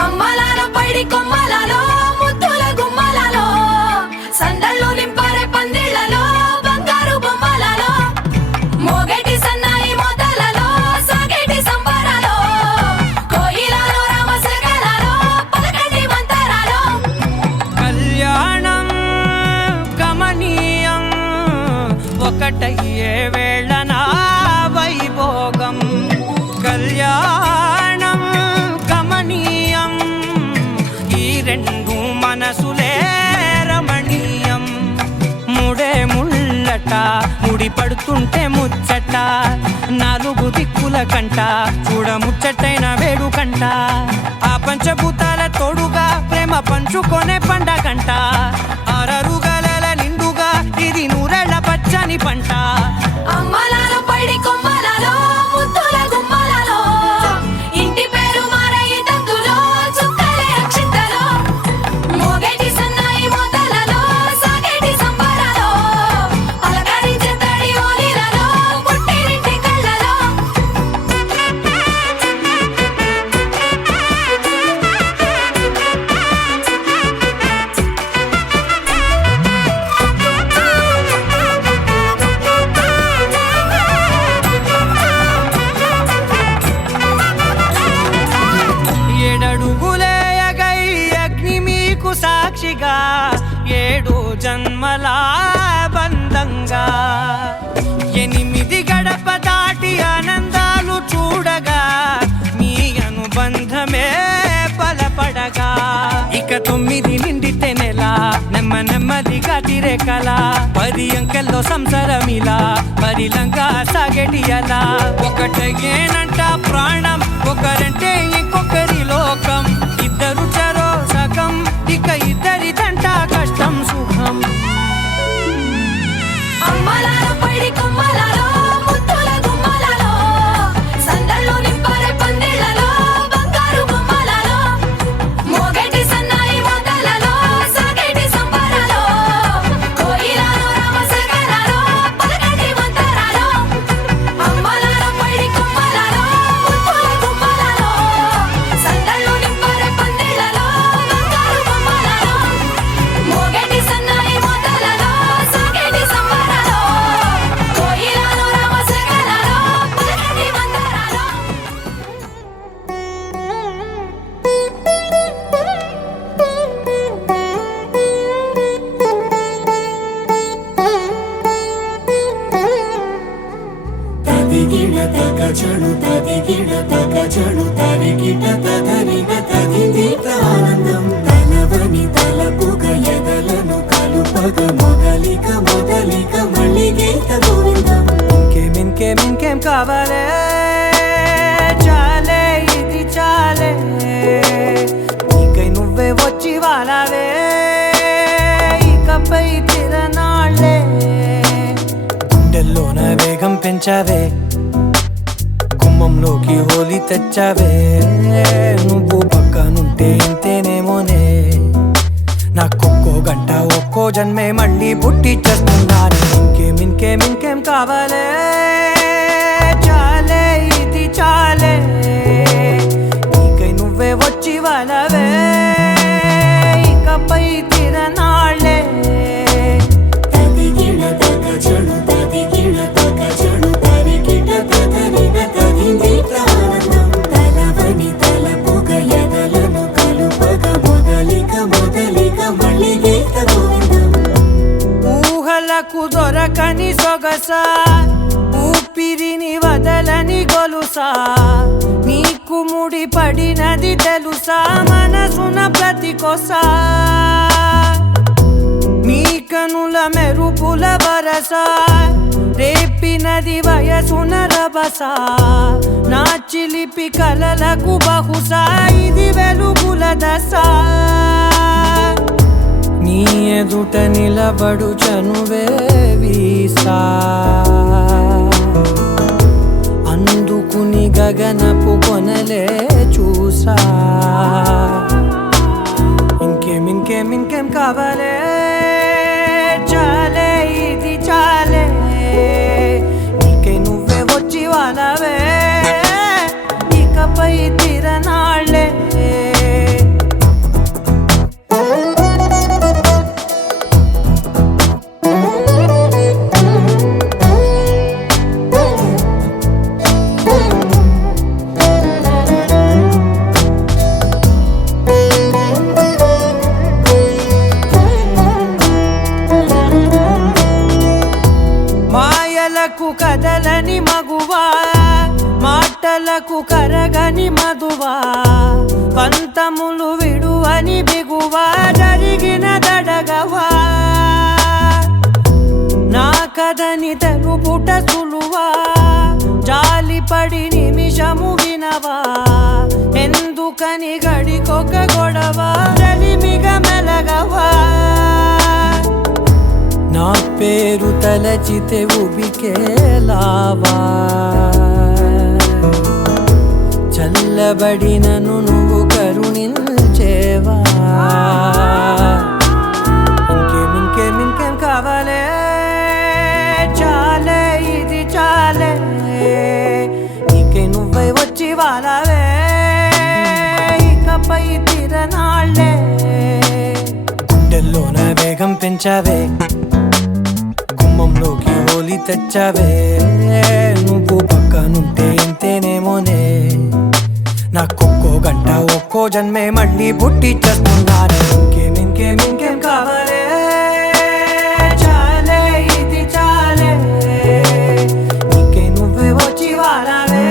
అమ్మలాలో పైడి కొమ్మలలో ముద్దుల గుమ్మలలో సందళ్ళు నింపారే పందిళ్లలో బంగారు బొమ్మలలో మోగేటి సన్నాయి మోతలలో సాగేటి సంబరాలో కోయిలలో రామశకలలో పలకటి మంతరాలో కళ్యాణం గమనీయం ఒకటయ్యే వేళనా వైభోగం కళ్యాణం గమనీయం ఈ రెండు మనసులే రమణీయం ముడే ముళ్ళట ముడి పడుతుంటే ముచ్చట నాలుగు దిక్కుల కంట చూడ ముచ్చటైన వేడుకంట ఆ పంచభూతాల తోడుగా ప్రేమ పంచుకొనే పండగంట ఆరరు గలల నిండుగా ఇది నూరెళ్ళ పచ్చని పంట అమ్మలాలో పైడి కొమ్మలలో ముద్దుల గుమ్మలలో ఇంటి పేరు మారయి తందులో చుక్కలే అక్షింతలో మోగేటి సన్నాయి మోతలలో సాగేటి సంబరాలో పలకరించే తడి ఓలిలలో పుట్టినింటి కళ్ళలో ఏడడుగులేయగై అగ్ని మీకు సాక్షిగా ఏడు జన్మల బంధంగా ఎనిమిది గడప దాటి ఆనందాలు చూడగా మీ అనుబంధమే బలపడగా ఇక 9 నిండితే నెల నెమ్మదిగా తిరే కల 10 అంకెల్లో సంసారమిలా పరిలంగా సాగేటి అలా ఒకటేనంట ప్రాణం ఒకరంటే ఇంకొకరి లోకం ఇద్దరు చరో సగం ఇక ఇద్దరిదంట కష్టం సుఖం అమ్మలాలో పైడి కొమ్మలలో ముద్దుల గుమ్మలలో సందళ్ళు నింపారే పందిళ్లలో బంగారు బొమ్మలలో మోగేటి సన్నాయి మోతలలో సాగేటి సంబరాలో కోయిలలో రామశకలలో పలకటి మంతరాలో అమ్మలాలో పైడి కొమ్మలలో ముద్దుల గుమ్మలలో సందళ్ళు నింపారే పందిళ్లలో బంగారు బొమ్మలలో మోగేటి సన్నాయి మోతలలో సాగేటి సంబరాలో కోయిలలో రామశకలలో పలకటి మంతరాలో తదిగిడ తగచడు తదిగిడ తగచడు తరిగిట తదరిన తదిదీత ఆనందం తలవని తలపుగ ఎదలను కలుపగ మొదలిక మళ్ళీ గీత గోవిందం ఇంకేం కావాలే చాలే ఇది చాలే నీకై నువ్వే వచ్చి వాలావే ఇకపై తిరనాళ్ళే గుండెల్లోన వేగం పెంచావే గుమ్మంలోకి హోలీ తెచ్చావే నువ్వు పక్కనుంటే ఇంతేనేమోనే నాకొక్కో గంట ఒక్కో జన్మే మళ్ళీ పుట్టి చేస్తున్నాను ఇంకేం కావాలే చాలే ఇది చాలే నీకై నువ్వే వచ్చి వాళ్ళవే ఇకపై తిరనాళ్ళే తదిగిడ తగచడు తరిగిట తదరిన తదిదీత ఆనందం తలవని తలపుగ ఎదలను కలుపగ మొదలిక మళ్ళీ గీత గోవిందం ఊహలకు దొరకని సొగస ఊపిరిని వదలని గొలుసా నీకు ముడి పడినది తెలుసా మనసున ప్రతి కొసా నీ కనుల మెరుపుల వరస రేపినది వయసున రభస నా చిలిపి కలలకు బహుశా ఇది వెలుగుల దశ నీ ఎదుట నిలబడు చనువే వీసా అందుకుని గగనపు కొనలే చూసా ఇంకేం కావాలే చాలే ఇది చాలే నీకై నువ్వే వచ్చి వాలవే ఇకపై తిరనాళ్ళే పాలకు కరగని మధువా పంతములు విడువని బిగువా జరిగిన దడగవా నా కదని తెలుపుట సులువా జాలిపడి నిమిషము వినవా ఎందుకని గడికొక గొడవ రలిమిగ మెలగవా నా పేరు తలచితే ఉబికేలావా చల్లబడినను నువ్వు కరుణించేవా ఇంకేం కావాలే చాలే ఇది చాలే నీకే నువ్వై వచ్చి వాలవే ఇకపై తిరనాళ్ళే గుండెల్లోన వేగం పెంచావే గుమ్మంలోకి హోలీ తెచ్చావే నువ్వు పక్కనుంటే ఇంతేనేమోనే నాకొక్కో గంట ఒక్కో జన్మే మళ్ళీ పుట్టి చేస్తున్నాను ఇంకేం కావాలే చాలే ఇది చాలే నీకే నువ్వే వచ్చి వాలవే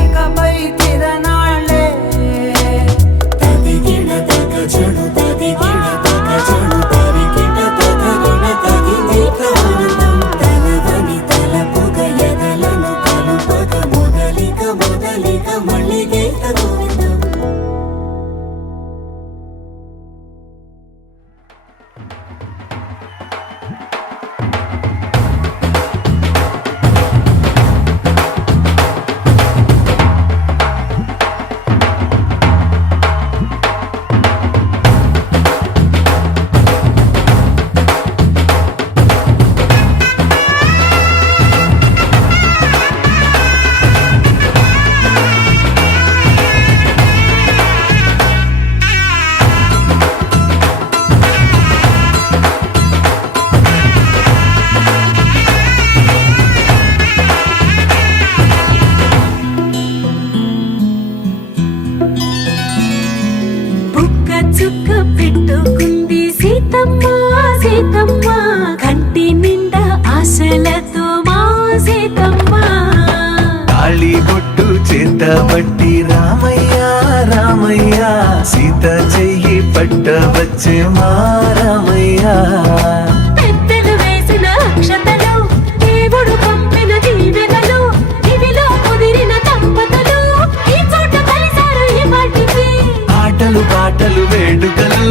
ఇకపై తిరనాళ్ళే తదిగిన తగజడు తదిగిన తగజడు తరిగిన తదగిన తగింది ప్రాణం తలవని తలపుగ ఎదలను కలుపగ మొదలిక మళ్ళీ గీత గోవిందం చుక్క పెట్టుకుంది సీతమ్మ సీతమ్మ కంటి నిండా ఆశలతో మా సీతమ్మ తాళిబొట్టు చేతబట్టి రామయ్య రామయ్య సీత చెయ్యి పట్టవచ్చే మా రామయ్య పెద్దలు వేసిన అక్షతలు దేవుడు పంపిన దీవెనలు ఇవిలో కుదిరిన దంపతులు ఈ చోట కలిసారు ఈ వాటికి ఆటలు పాటలు వేడుకలు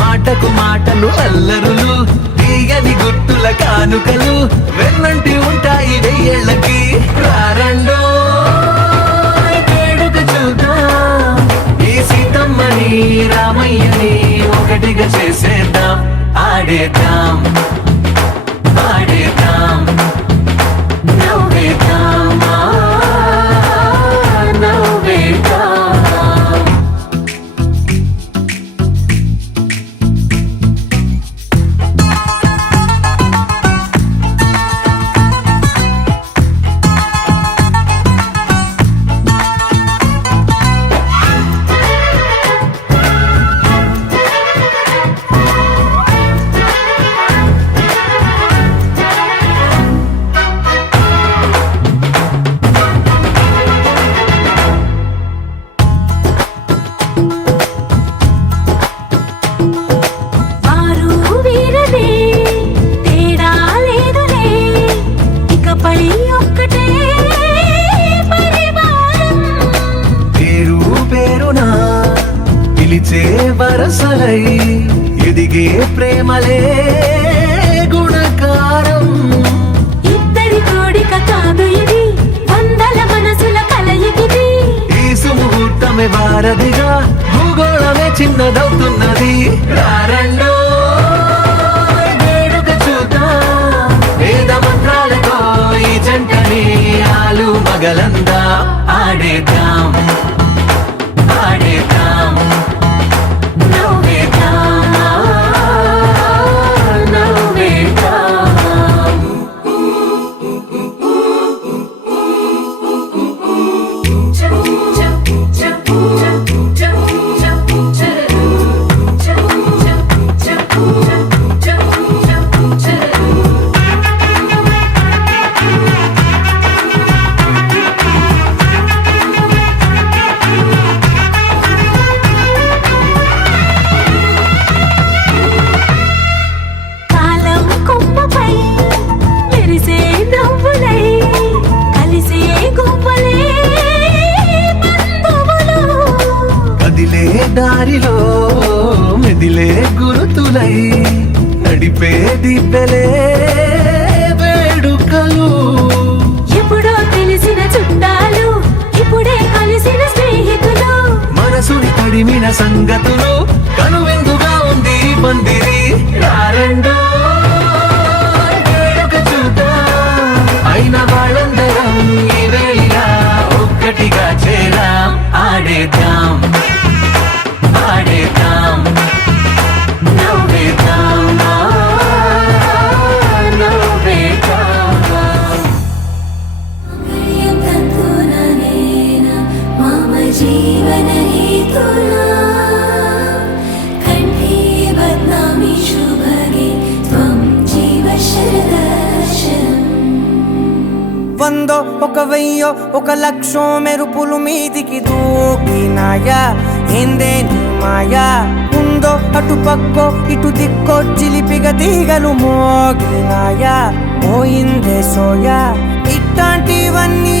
మాటకు మాటలు అల్లరులు తీయని గుర్తుల కానుకలు వెన్నంటి ఉంటాయి వెయ్యేళ్ళకి రారండో వేడుక చూద్దాం ఈ సీతమ్మని రామయ్యని ఒకటిగా చేసేద్దాం ఆడేద్దాం పాడేద్దాం నవ్వేద్దాం నవ్వేద్దాం వారు వీరనే తేడా లేదులే ఇకపై ఒక్కటే పరివారం పేరు పేరునా పిలిచే వరసలై ఎదిగే ప్రేమలే గుణకారం ఇద్దరి కోడిక కాదు ఇది వందల మనసుల కలయికిది ఈ సుముహూర్తమే వారధిగా భూగోళమే చిన్నదవుతున్నది రారండో వేడుక చూద్దాం వేద మంత్రాలతో ఈ జంటని ఆలు మగలందా ఆడేద్దాం ఆడేద్దాం నవ్వేద్దాం నవ్వేద్దాం దారిలో మెదిలే గురుతులై నడిపే దిబ్బెలే వేడుకలు. ఎప్పుడో తెలిసిన చుట్టాలు ఇప్పుడే కలిసిన స్నేహితులు. మనసుని తడిమిన సంగతులు కనువిందుగా ఉంది ఈ పందిరి. రారండో వేడుక చూద్దాం, అయిన వాళ్ళందరం ఈ వేళ ఒక్కటిగా చేరాం. ఆడేద్దాం ఆడేద్దాం నవ్వేద్దాం నవ్వేద్దాం. ప్రియం తంతుననేన మమ జీవన హేతునా కంఠే బధ్నామి శుభగే త్వం జీవ శరదర్శనం. వందో ఒక వెయ్యో ఒక లక్షో మెరుపులు మీదికి దూకినాయా ఏందే నీ మాయా. ఉందో అటు పక్కో ఇటు దిక్కో చిలిపిగ తీగలు మోగినాయా పోయిందే సోయా. ఇట్లాంటివన్నీ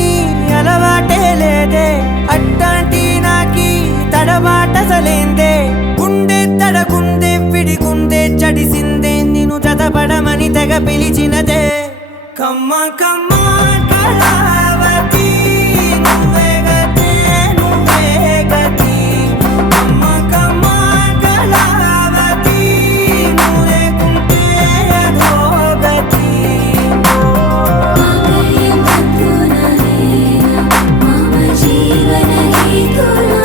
అలవాటే లేదే అట్లాంటి నాకి తడబాటసలేందే. గుండె తడగుందే విడిగుందే చడిసిందే నిన్ను చదపడమని తెగ పిలిచినదే. కమ్మ కమ్మ కళావతి నువ్వే గతే నువ్వే గతి. కమ్మ కమ్మ కళావతి నువ్వు లేకుంటే అధోగతి. ప్రియం తంతుననేన మమ జీవన హేతునా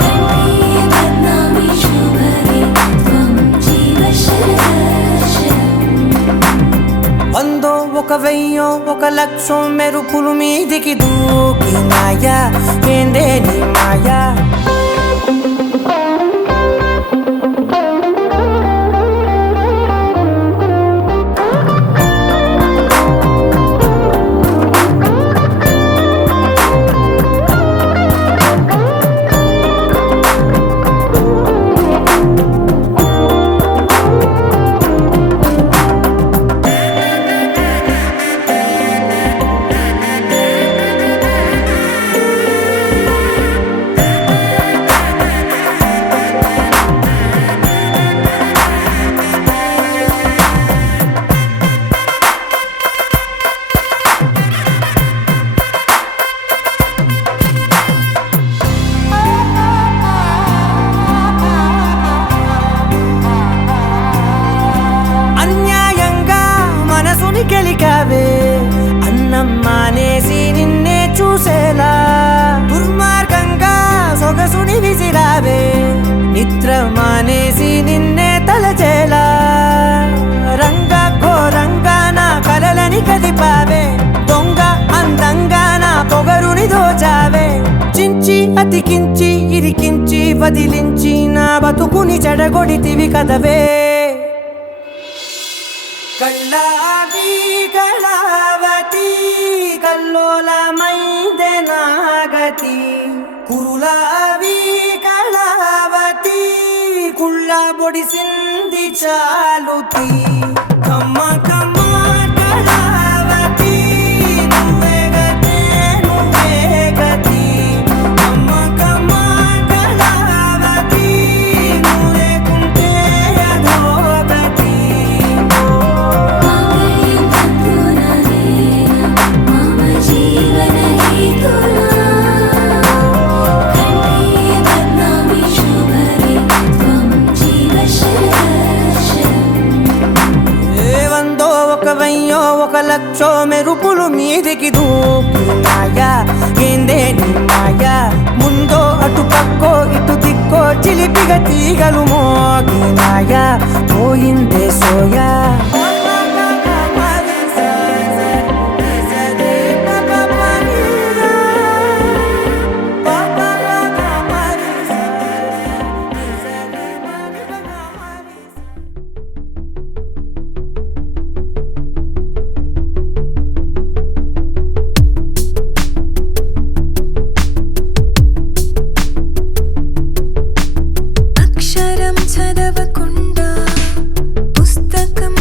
కంఠే బధ్నామి శుభగే త్వం జీవ శరదర్శనం. వందో ఒక వెయ్యో ఒక లక్షో మెరుపులు మీదికి దూకినాయా ఏందే నీ మాయా. అన్యాయంగా మనసుని గెలికావే అన్నం మానేసి నిన్నే చూసేలా. దుర్మార్గంగా సొగసుని విసిరావే నిద్ర మానేసి నిన్నే తలచేలా. రంగా ఘోరంగా నా కలలని కదిపావే దొంగ అందంగా నా పొగరుని దోచావే. చించి అతికించి ఇరికించి వదిలించి నా బతుకుని చెడగొడితివి కదవే. కళ్ళావి కళావతి కల్లోలమైందే నాగతి. కురులావి కళావతి కుళ్ళ బొడిసింది చాలుతి. కమ్మ కమ్మ కళావతి నువ్వే గతే నువ్వే గతి. కమ్మ కమ్మ కళావతి నువ్వు లేకుంటే అధోగతి. ప్రియం తంతుననేన మమ జీవన హేతునా కంఠే బధ్నామి శుభగే త్వం జీవ శరదర్శనం. ఏ వందో ఒక వెయ్యో ఒక లక్షో మెరుపులు మీదికి దూకినాయా ఏందే నీ మాయా. ముందో అటు పక్కో ఇటు దిక్కో చిలిపిగ తీగలు మోగినాయా పోయిందే సోయా. అక్షరం చదవకుండా పుస్తకం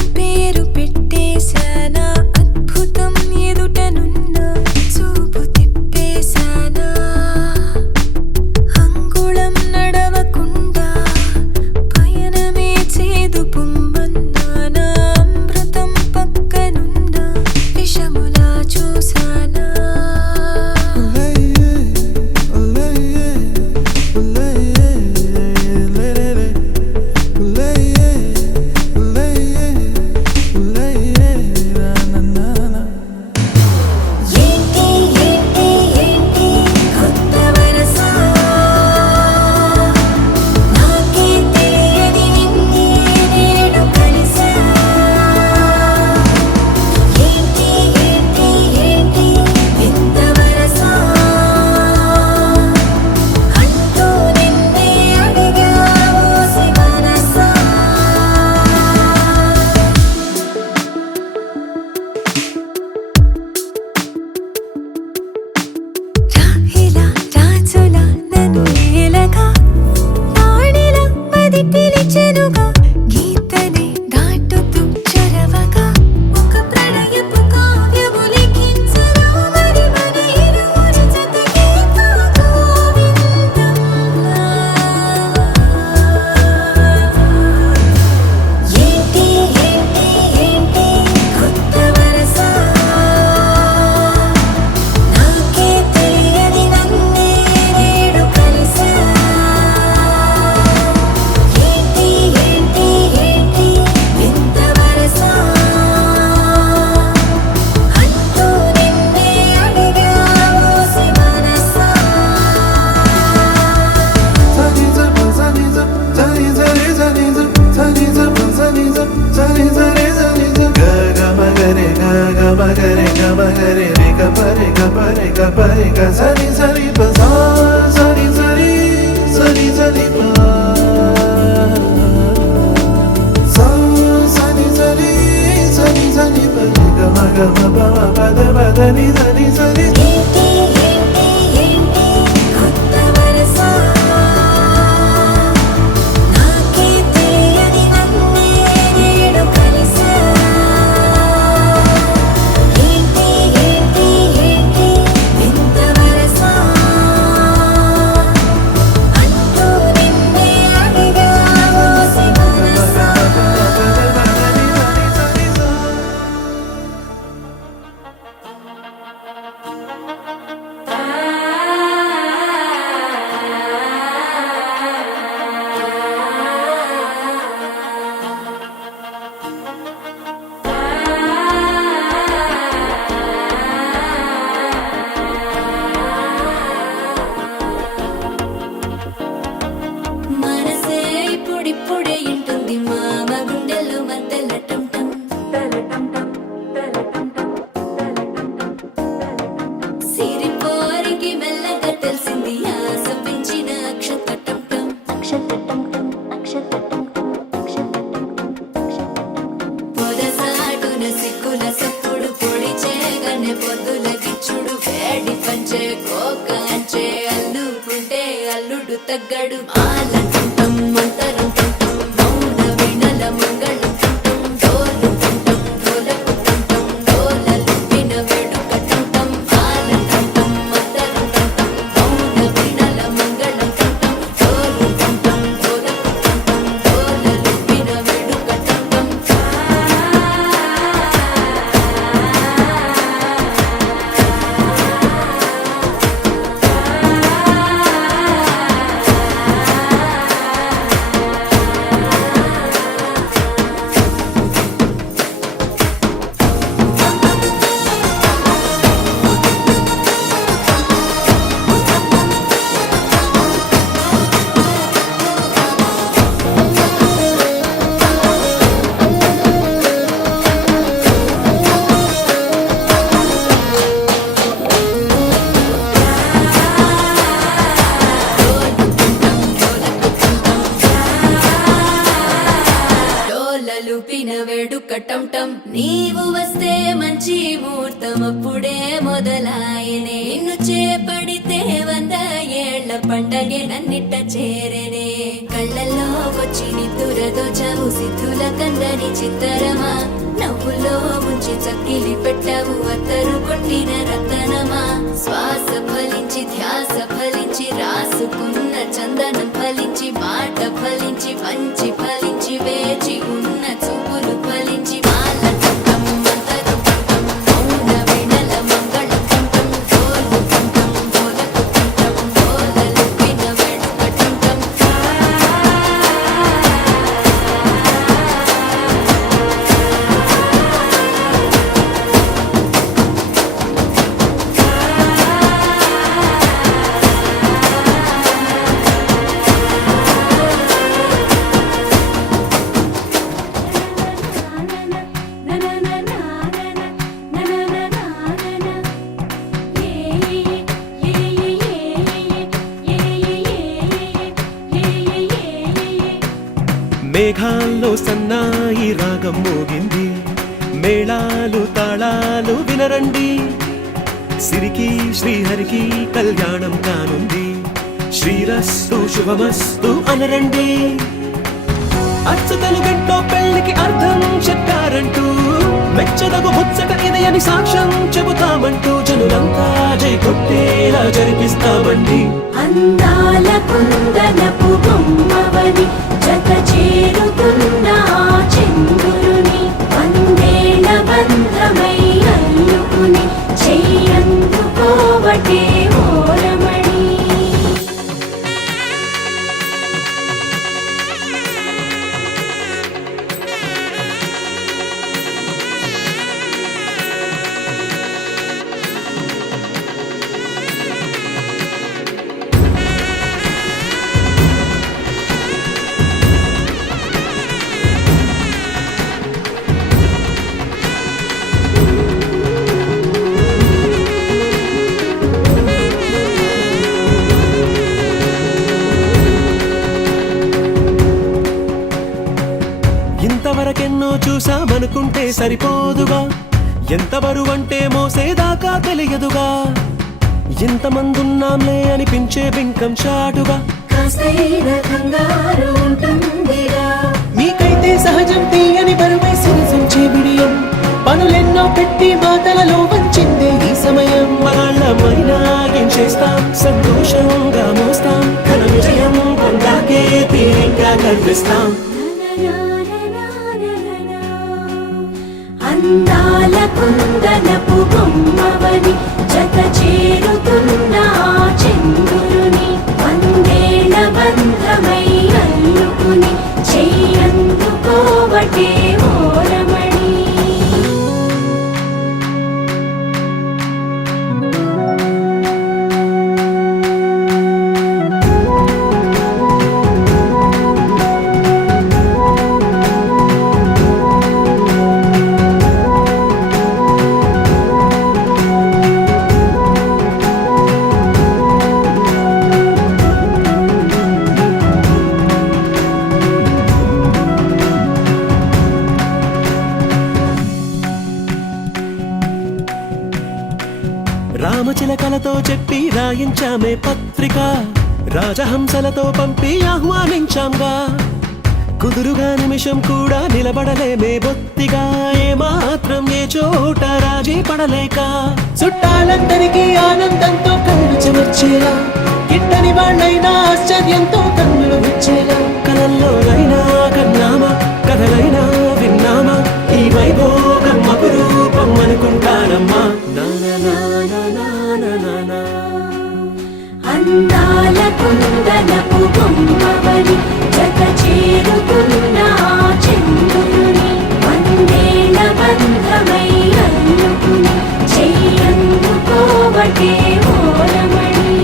అల్లుడు తగ్గడు మాలంటుంటం మంతరం తుంటం మౌన వీణల మంగళం తుంటం డోలు తుంటం డోలకు తుంటం డోలలు విన వేడుక తుంటం మాలంటుంటం మంతరం తుంటం మౌన వీణల మంగళం తుంటం డోలు తుంటం డోలకు తుంటం డోలలు విన వేడుక తుంటం డోలలు పిన వేడుక టంటం నీవు వస్తే మంచి ముహూర్తం అప్పుడే మొదలాయనే నిన్ను చేపడితే 100 ఏళ్ల పండగే నన్నిట్ట చేరనే కళ్ళల్లో వచ్చి నిద్దురదోచావు సిద్ధుల కందని చిత్తరమా నవ్వులో ముంచి చక్కిలి పెట్టావు అత్తరు కొట్టిన రతనమా శ్వాస ఫలించి ధ్యాస ఫలించి రాసుకున్న చందనం ఫలించి మాట ఫలించి మంచి ఫలించి వేచి ఉన్న చూపులు ఫలించి మాల తుంటం మంతరం తుంటం మౌన వీణల మంగళం తుంటం డోలు తుంటం డోలకు తుంటం డోలలు విన వేడుక తుంటం మేఘాల్లో సన్నాయి రాగం మోగింది మేళాలు తాళాలు వినరండి సిరికి శ్రీహరికి కళ్యాణం కానుంది శ్రీరస్తు శుభమస్తు అనరండి అచ్చతలు గంటో పెళ్లికి అర్థం చెప్పారంటూ మెచ్చదగు ముచ్చట ఇది అని సాక్ష్యం చెబుతామంటూ జనులంతా జై కొట్టేలా జరిపిస్తామండి అందాల కుందనపు బొమ్మవని జత చేరుతున్న ఆ చంద్రుని 100 ఏళ్ల బంధమై అల్లుకుని చెయ్యందుకోవటే ఓరమణి ఇంతవరకెన్నో చూసామనుకుంటే సరిపోదుగా ఎంత బరువంటే మోసేదాకా తెలియదుగా ఇంతమందున్నాంలే అనిపించే బింకం చాటుగా కాస్తైన కంగారు ఉంటుందిరా మీకైతే సహజం తీయని బరువే సిరిసించే బిడియం పనులెన్నో పెట్టి మాటలలో వంచిందే ఈ సమయం మగాళ్ళమైనా ఏం చేస్తాం సంతోషంగా మోస్తాం ఘన విజయం పొందాకే తీరిగ్గా కనిపిస్తాం అందాల కుందనపు బొమ్మవని జత చేరుతున్న ఆ చంద్రుని 100 ఏళ్ల బంధమై అల్లుకుని చెయ్యందుకోవటే ఓరమణి రామచిలకలతో చెప్పి రాయించామే పత్రిక రాజహంసలతో పంపి ఆహ్వానించాంగా కుదురుగా నిమిషం కూడా నిలబడలేమే బొత్తిగా ఏమాత్రం ఏ చోట రాజీ పడలేక చుట్టాలందరికీ ఆనందంతో కళ్ళు చెమర్చేలా గిట్టని వాళ్ళైనా ఆశ్చర్యంతో కన్నులు విచ్చేలా కలల్లోనైనా కన్నామా కథలైనా విన్నామా ఈ వైభోగం అపురూపం అనుకుంటానమ్మా అందాల కుందనపు బొమ్మవని జత చేరుతున్న ఆ చంద్రుని వందేళ్ల బంధమై అల్లుకుని చెయ్యందుకోవటే ఓరమణి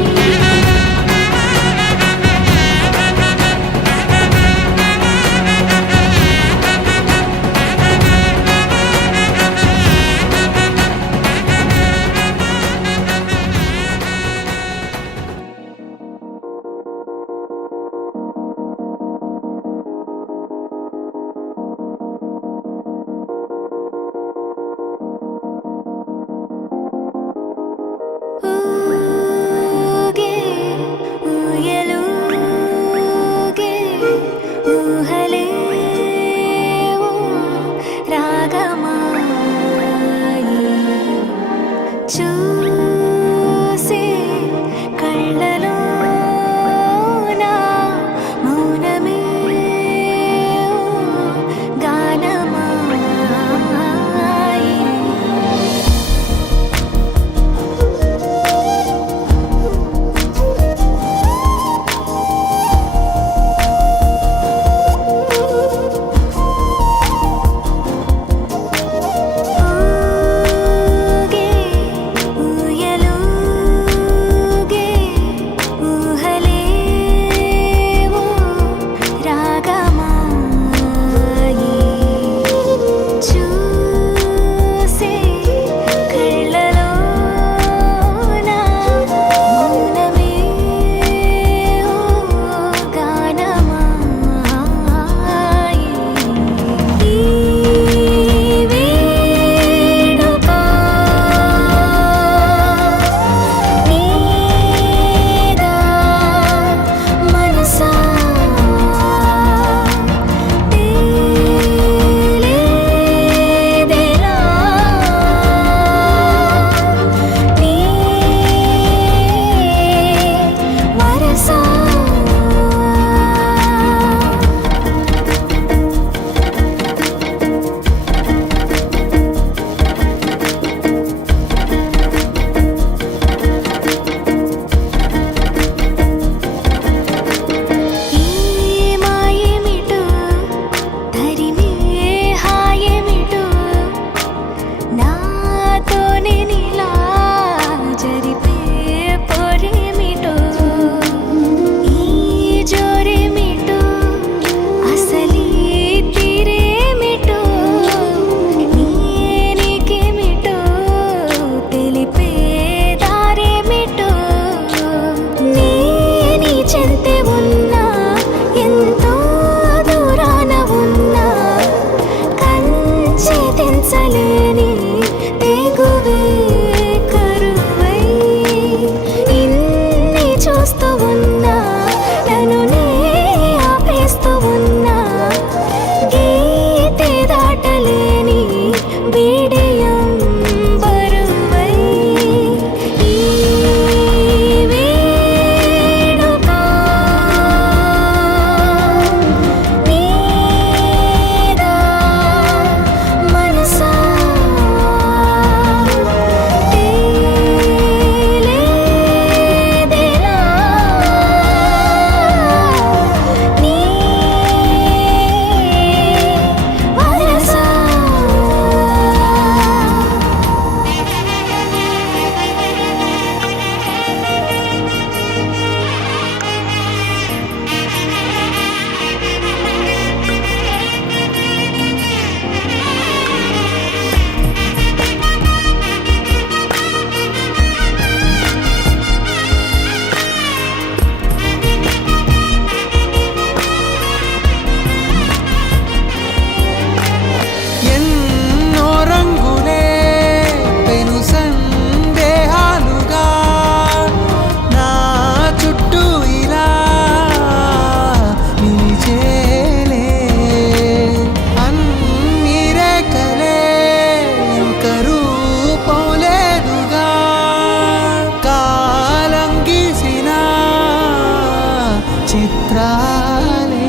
చిత్రాలే.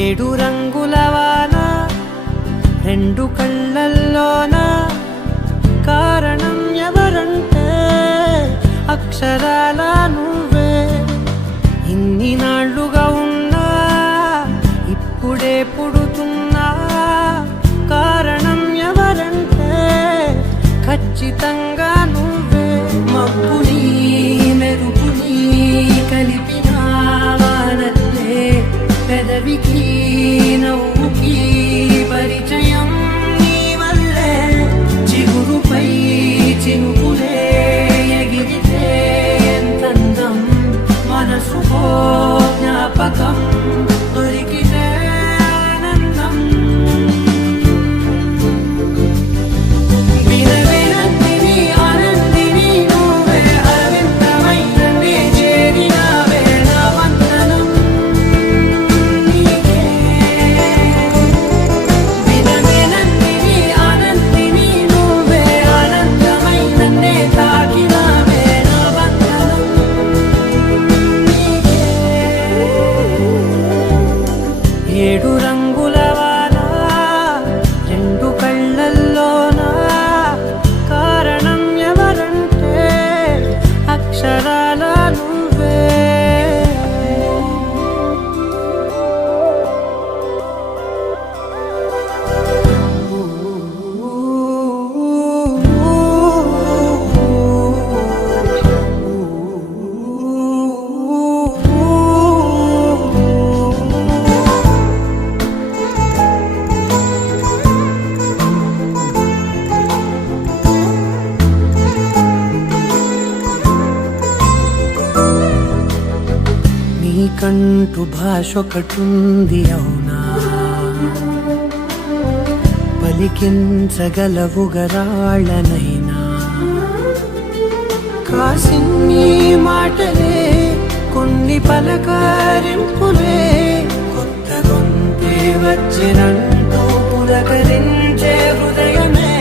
ఏడు రంగుల వాన రెండు కళ్ళల్లోన కారణం ఎవరంటే అక్షరాల నువ్వే. ఇన్ని నాళ్ళుగా ఉన్నా ఇప్పుడే పుడుతున్నా కారణం ఎవరంటే ఖచ్చితంగా నువ్వే. మబ్బుని మెరుపుని కలిపిన వానల్లే పెదవికి నవ్వుకి పరిచయం నీ వల్లే. చిగురుపై చినుకులే ఎగిరితే ఎంతందం మనసుకో జ్ఞాపకం దొరికితే ఆనందం. వినవినందిని ఆనందిని నువ్వే అరవిందమైననే చేరినావే నా వందనం. ఏడు రంగుల వాన రెండు కళ్ళల్లోన కారణం ఎవరంటే అక్షరాల నువ్వే. నీకంటూ భాష ఒకటుంది అవునా, పలికించగలవు గరాళ్ళనైనా. కాసిన్ని మాటలే కొన్ని పలకరింపులే కొత్త గొంతే వచ్చినంటూ పులకరించే హృదయమే.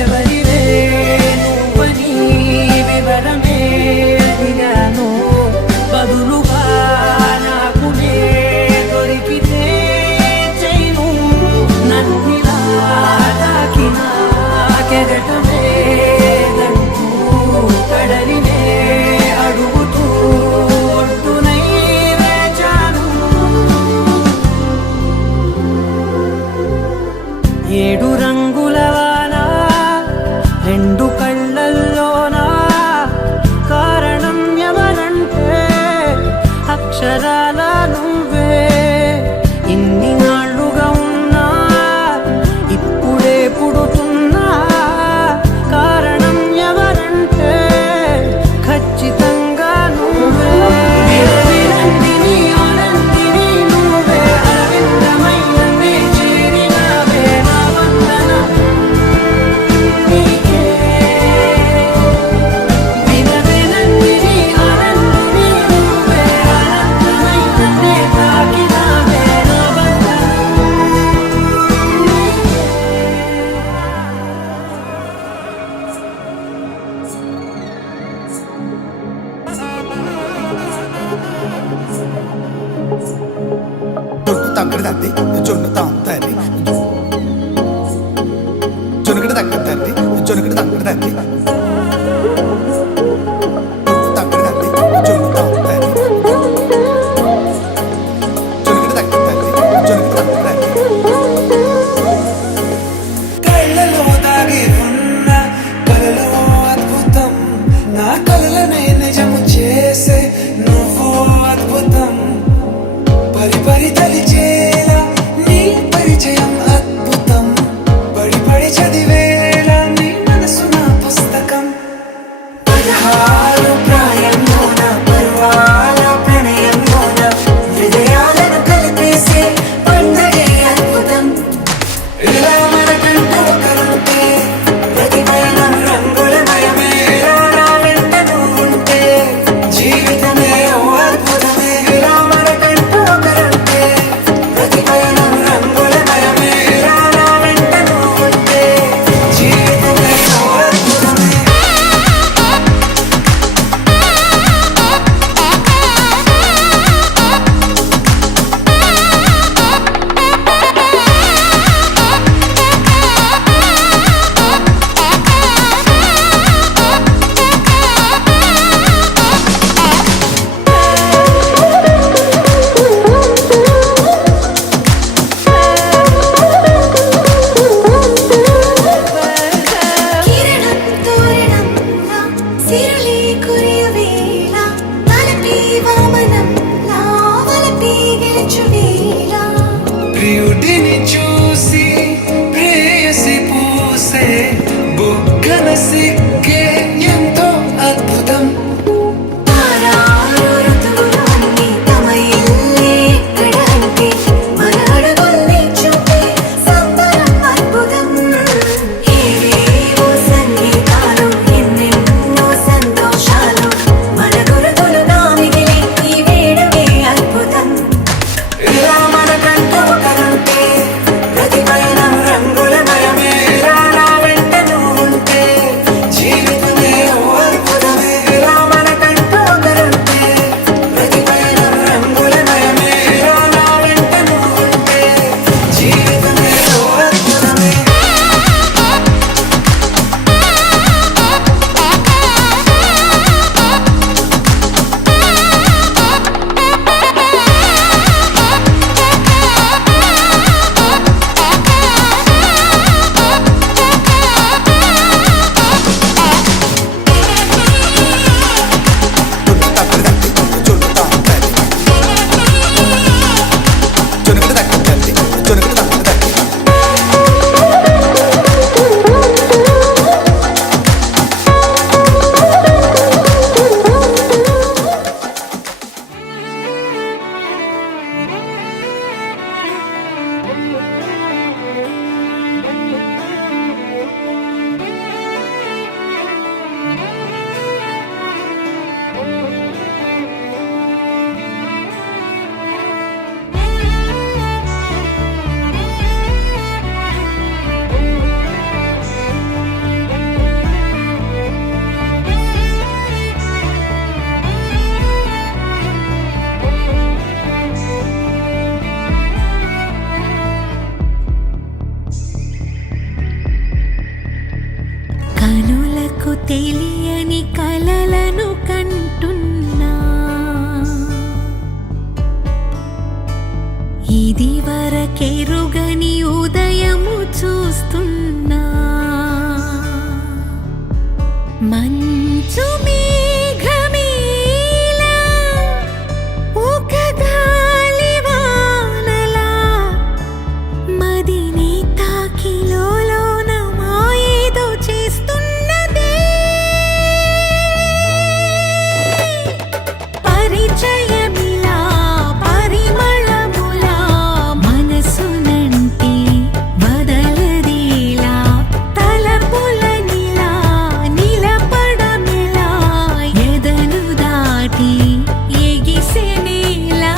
ఎవరివే నువ్వని వివరమే అడిగాను బదులుగా నాకునే దొరికితే చేయను. నన్నిలా తాకిన కెరటమే దంటూ కడలినే అడుగుతూ ఒడ్డునై వేచాను. ఏడు రంగుల వాన రెండు కళ్ళల్లోన కారణం ఎవరంటే అక్షరాల నువ్వే. ఇన్ని నాళ్ళుగా ఉన్నా ఇప్పుడే పుడుతున్నా కారణం ఎవరంటే ఖచ్చితంగా నువ్వే. వినవినందిని ఆనందిని నువ్వే అరవిందమైననే చేరినావే నా వందనం నీకే. వినవినందిని ఆనందిని నువ్వే అనంతమైననే తాకినావే నా వందనం జొన్ను తగ్గడి తద్ది జొన్ను తాంతరి జొనుగడ తగ్గడి తద్ది జొనుగడ తగ్గడి తద్ది జొన్ను తగ్గడి తద్ది జొన్ను తాంతరి జొనుగడ తగ్గడి తద్ది జొనుగడ తగ్గడి తద్ది. కళ్ళలో దాగి ఉన్న కలలో అద్భుతం నా కలలనే నిజము చేసే నువ్వు అద్భుతం. పరి పరి తలిచేలా నీ పరిచయం అద్భుతం. పడి పడి చదివేలా నీ మనసు నా పుస్తకం. 16 ప్రాయంలోన పర్వాల ప్రణయంలోన హృదయాలను ఇది వరకెరుగని ఉదయము చూస్తున్నా మంచు మేఘమేలా ఒక గాలివానలా మదిని తాకిలోన మాయేదో చేస్తున్నదే పరిచయమిలా పరిమళములా మనసునంటి వదలదేలా తలపులనిలా నిలపడమిలా ఎదను దాటి ఎగిసెనేలా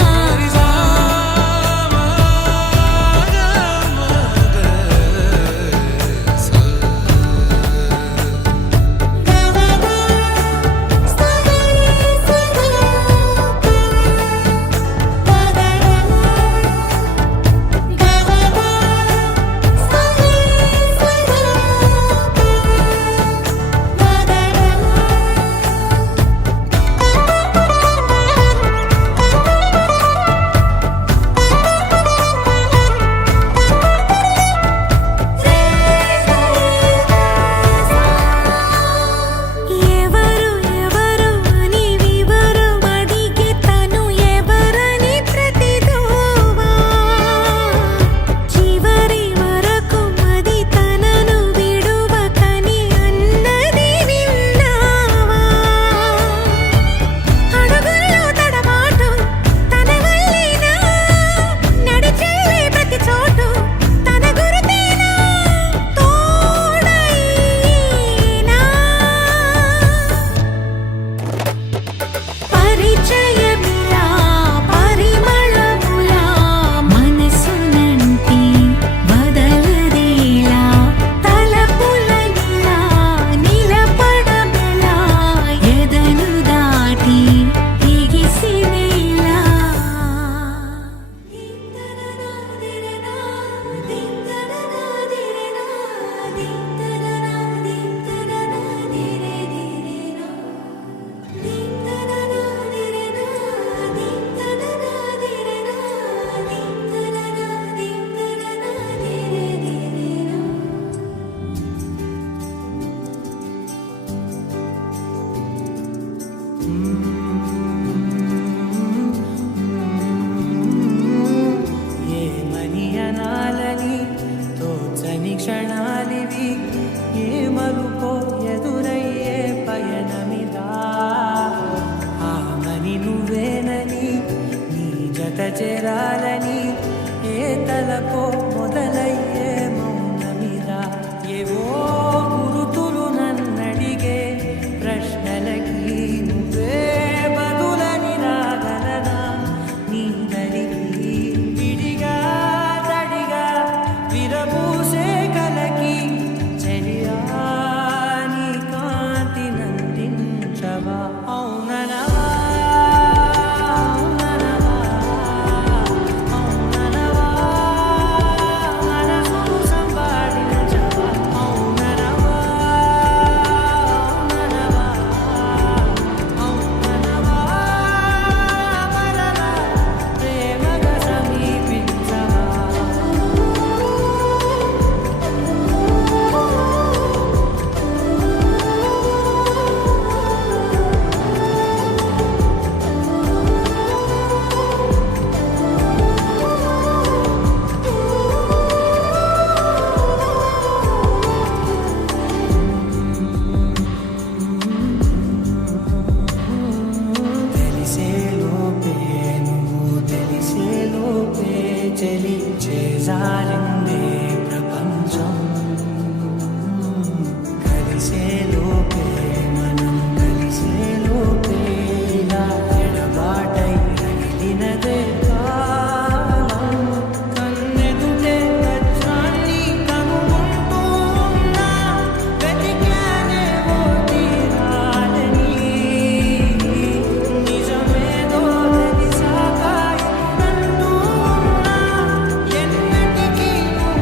ఎవరు ఎవరు అని వివరమడిగే తను ఎవరని ప్రతిదోవా చివరి వరకు మది తనను విడువకని అన్నది విన్నావా అడుగుల్లో తడబాటు తన వల్లేనా నడిచే ప్రతి చోటు తన గురుతేనా తోడైనా పరిచయమిలా పరిమళములా మనసునంటి వదలదేలా తలపులనిలా నిలపడమిలా ఎదను దాటి ఎగిసినేలా ఏమని అనాలని తోచని క్షణాలివి ఏ మలుపో ఎదురయ్యే పయనమిదా ఆమని నువ్వేనని నీ జత చేరాలని ఏ తలపో మొదలయ్యే మౌనమిదా ఏవో గురుతులు నన్నడిగే ప్రశ్నలకి నువ్వే బదులని రాగలనా నీ దరికి విడిగా తడిగా విరబూసే కలకి చెలియా నీ కాంతి నందించవా అవుననవా అవుననవా అవుననవా మనసును సంపాదించవా అవుననవా అవుననవా అవుననవా మరలా ప్రేమగా సమీపించవా తెలిసేలోపే నువ్వు తెలిసేలోపే చెలి చేజారిందే ప్రపంచం కలిసేలోపే మనం కలిసేలోపే ఇలా ఎడబాటై రగిలినదే కాలం కన్నెదుటే వజ్రాన్ని కనుగొంటూ ఉన్నా వెతికానే ఓ తీరాలని నిజమేదో తెలిసాక ఎన్నంటూ ఉన్నా ఎన్నటికీ నువ్వు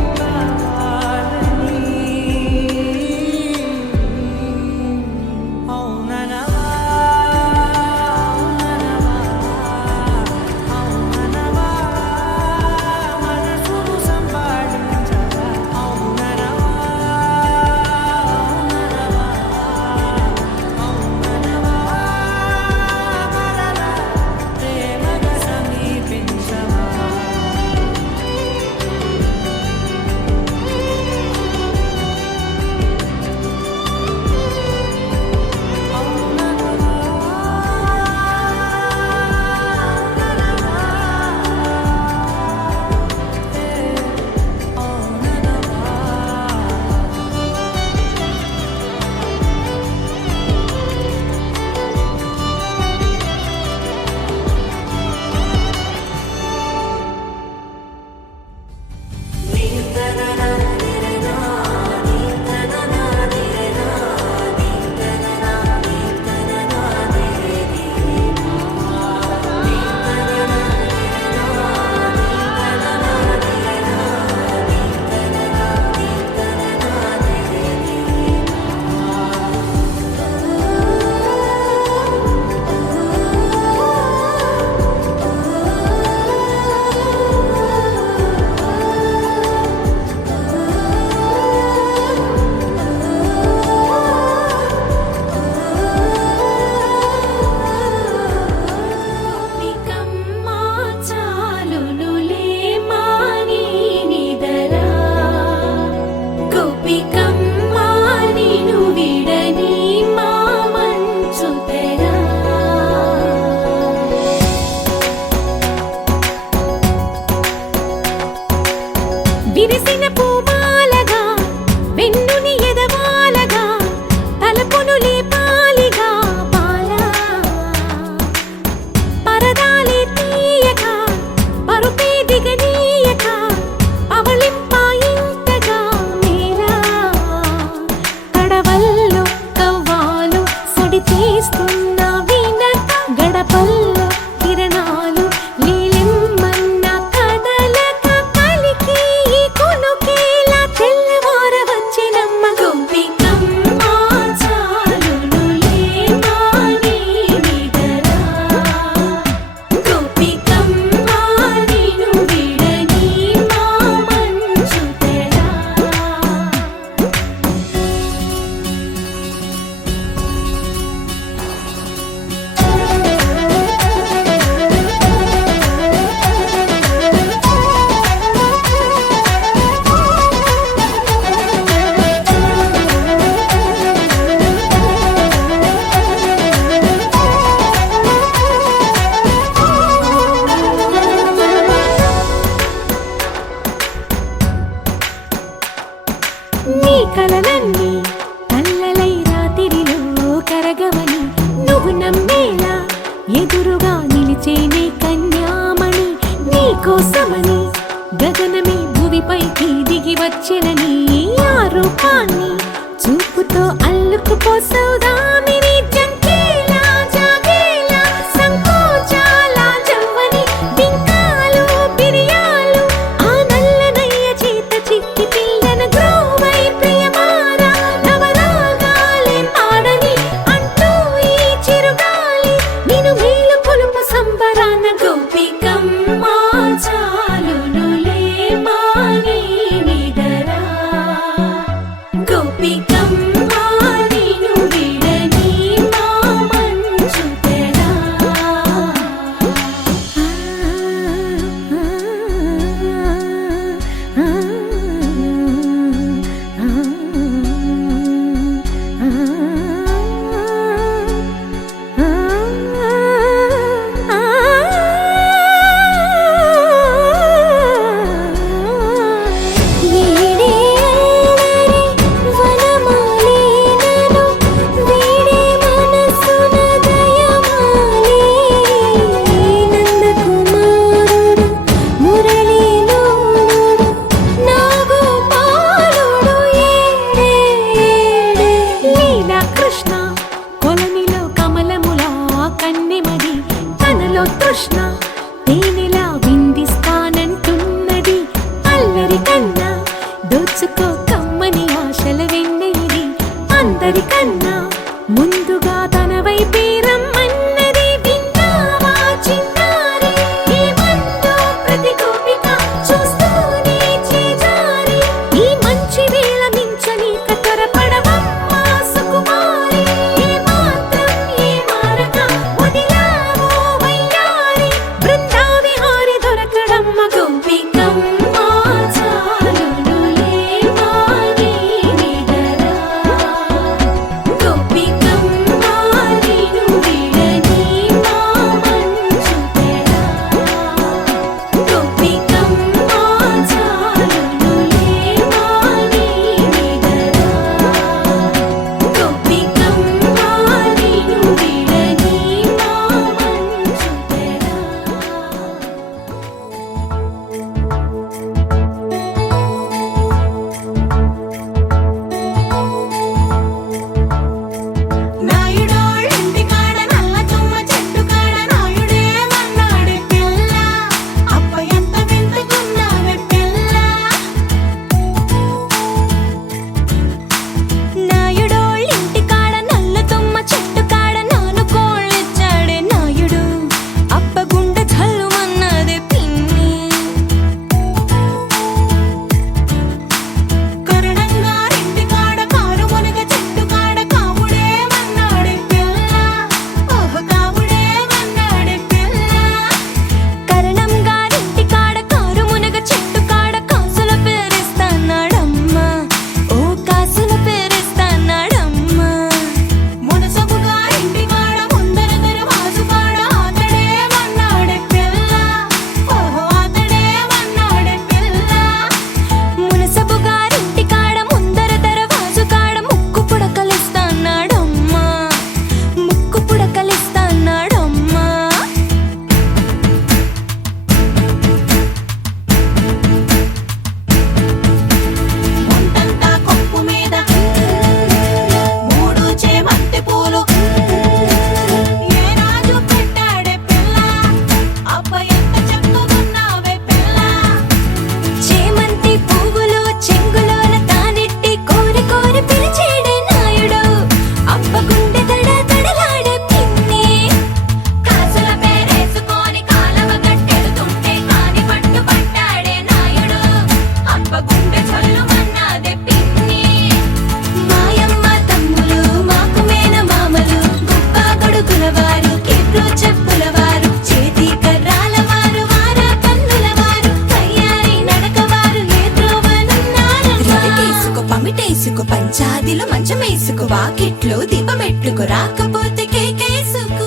విరిసిన పూమాలగా వెన్నుని ఎదవాలగా తలపును లేపాలిగా బాలా పరదాలే తీయక పరుపే దిగనీయక అవళింపాయింతగా మేరా కడవల్లో కవ్వాలు సడి తీస్తున్న వినక గడపల్లో కిరణాలు నీలిమ్మన్న కదలక కలికి ఈ కొనుకేలా తెల్లవార వచ్చినమ్మ గోపికమ్మ చాలునులే మాని విడరా గోపికమ్మ నిను విడని మా మంచు తెరా నీ కలలన్నీ కల్లలై రాత్రిలో కరగవని నువ్వు నమ్మేలా ఎదురుగా నిలిచేనే కన్యామణి నీ కోసమని గగనమే భువిపైకి దిగి వచ్చినని ఆ రూపాన్ని చూపుతో అల్లుకుపోసౌదామిని జంకేలా జాగేలా సంకోచాల జవ్వని బింకాలు బిరియాలు ఆ నల్లనయ్య చేత చిక్కి పిల్లన గ్రోవై ప్రియమారా నవరాగాలే పాడని అంటూ ఈ చిరుగాలి నిన్ను మేలు కొలుపు సంబరాన గోపికమ్మ చాలునులే మాని విడరా గోపికమ్మ నిన్ను విడని చేసుకో పంచాదిలో మంచం వేసుకో వాకిట్లో దీపమెట్టుకు రాకపోతే కేకేసుకో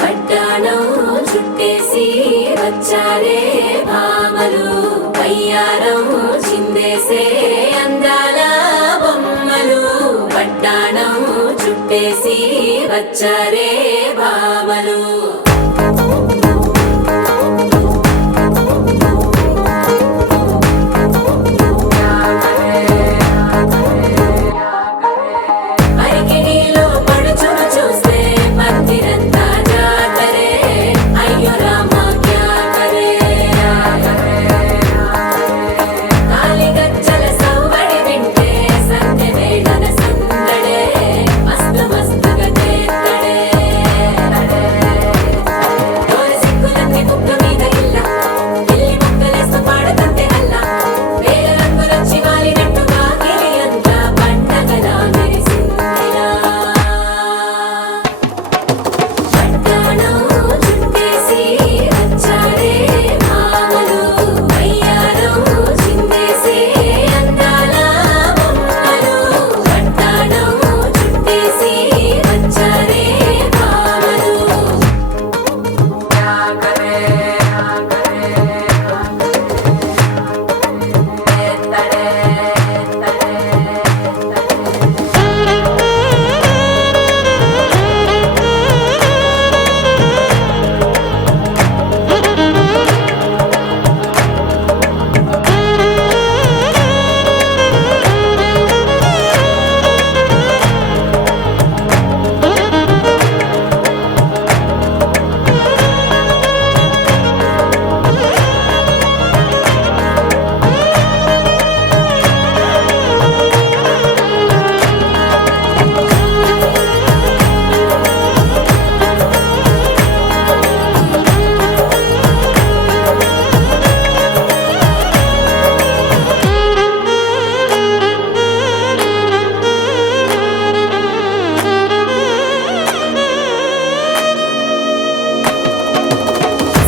పట్టాణం చుట్టేసి వచ్చారే భామలు వయ్యారం చిందేసే అందాల బొమ్మలు పట్టాణం చుట్టేసి వచ్చారే భామలు అరికిడిలో పడుచును చూస్తే మందిరంతా జాతరే అయ్యో రామా క్యా కరే కాలిగజ్జల సవ్వడి వింటే సంధ్య వేళన సందడే మస్తు మస్తుగా చేత్తడే తోరి సిక్కులన్నీ కుక్క మీద ఇల్ల ఇల్లి ముక్కలేస్తూ పాడుతుంటే అల్లా వేల రంగులొచ్చి వాలినట్టుగా గిలి అంతా పండగలా మెరిసిందిలా పట్టాణం చుట్టేసి వచ్చారే భామలు వయ్యారం చిందేసే అందాల బొమ్మలు పట్టాణం చుట్టేసి వచ్చారే భామలు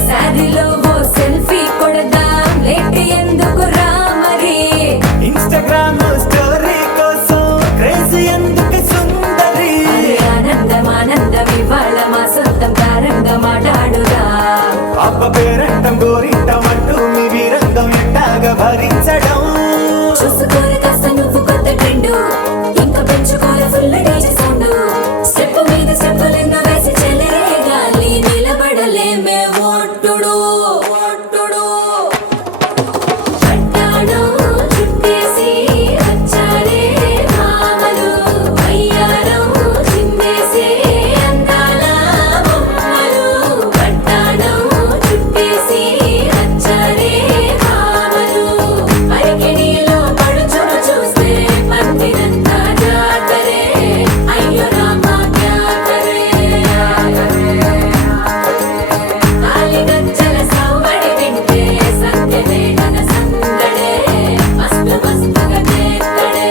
శారీలో ఓ సెల్ఫీ కొడదాం లేట్ ఎందుకు రా మరి ఇన్స్టాగ్రామ్ స్టోరీ కోసం క్రేజీ ఎందుకు సుందరి అరే ఆనందం ఆనందం ఇవాళ మా సొంతం తారంగా మాట్లాడుదా అబ్బ పేరంటం గోరింటం అంటూ మీ వీరంగం ఎట్టాగా భరించడం చూసుకోరు కాస్త నువ్వు కొత్త ట్రెండ్ ఇంకా పెంచుకోరు ఫుల్ డీజే సౌండ్ స్టెప్ మీద స్టెప్పులెన్నో వేసి చెలరే గాలి నిలబడలేమే ఒట్టుడు ఒట్టుడు పట్టాణం చుట్టేసి వచ్చారే భామలు వయ్యారం చిందేసే అందాల బొమ్మలు పట్టాణం చుట్టేసి వచ్చారే భామలు అరికిడిలో పడుచును చూస్తే మందిరంతా జాతరే అయ్యో రామా క్యా కరే కాలిగజ్జల సవ్వడి వింటే సంధ్య వేళన సందడే మస్తు మస్తుగా చేత్తడే